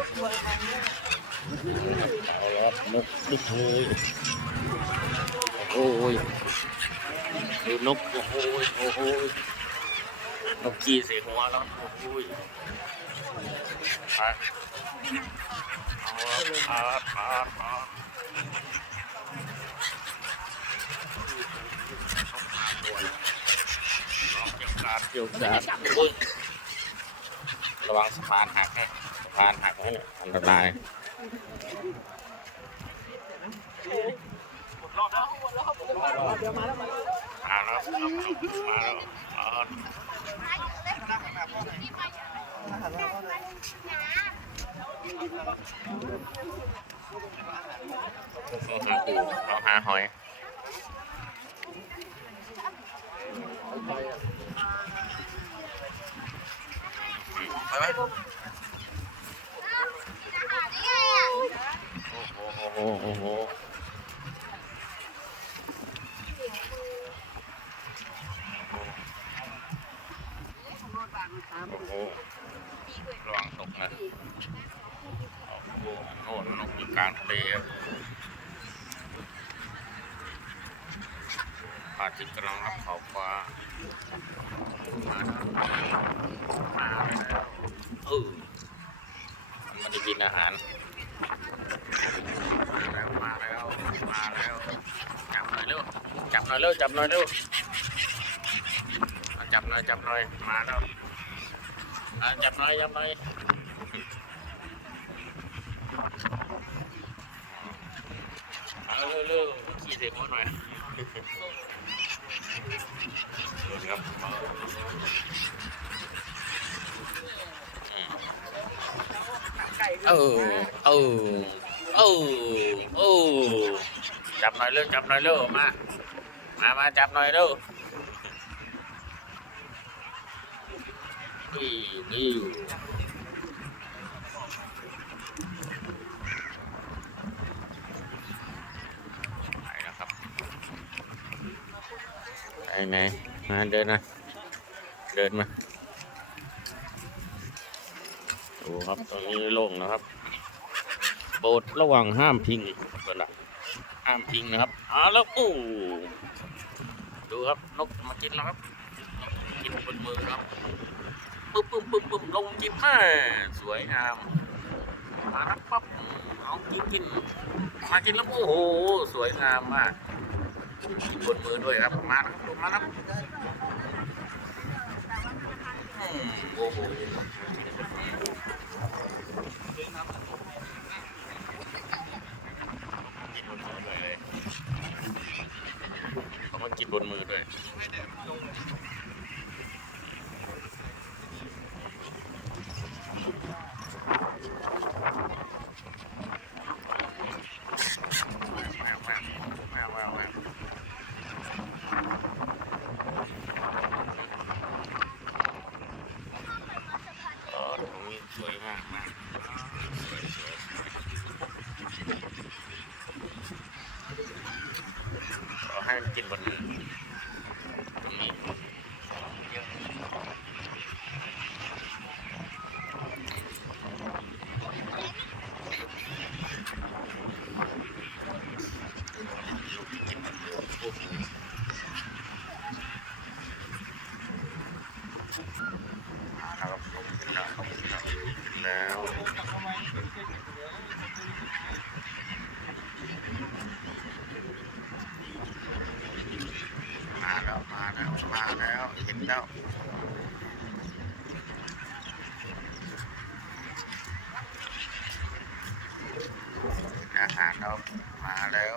เอาละนกดึกเลยโอ้ยดูนกโอ้โหโอ้โหนกขี้ใส่หัวแล้วโอ้โหไปเอาละพาเกี่ยวกาดระวังสะพานหักให้สะพานหักให้เนี่ยอันตรายมาแล้วเราหาหอยไปไหมโอ้โหระวังตกนะโอ้โหนกอยู่กลางทะเลพระอาทิตย์กำลังรับขอบฟ้ามาแล้วมันจะกินอาหารมาแล้วจับหน่อยเร็วจับหน่อยมาแล้วจับหน่อยเอาเร็วขี่เสกหัวหน่อยดูครับจับหน่อยเร็วมาจับหน่อยเร็ววิวไปแล้วครับไหนมาเดินมาดูครับตรงนี้โล่งนะครับโปรดระวังห้ามพิงก่อนนะห้ามพิงนะครับแล้วดูครับนกมากินแล้วครับกินบนมือครับปึ๊บลงกินสวยงามมารับปั๊บเอากินมากินแล้วโอ้โหสวยงามมากกินบนมือด้วยครับมาครับโอ้โหเขามากินบนมือด้วยสวยมากเราให้มันกินบนตรงนี้แล้วมาแล้วเห็นแล้วอาหารเรามาแล้ว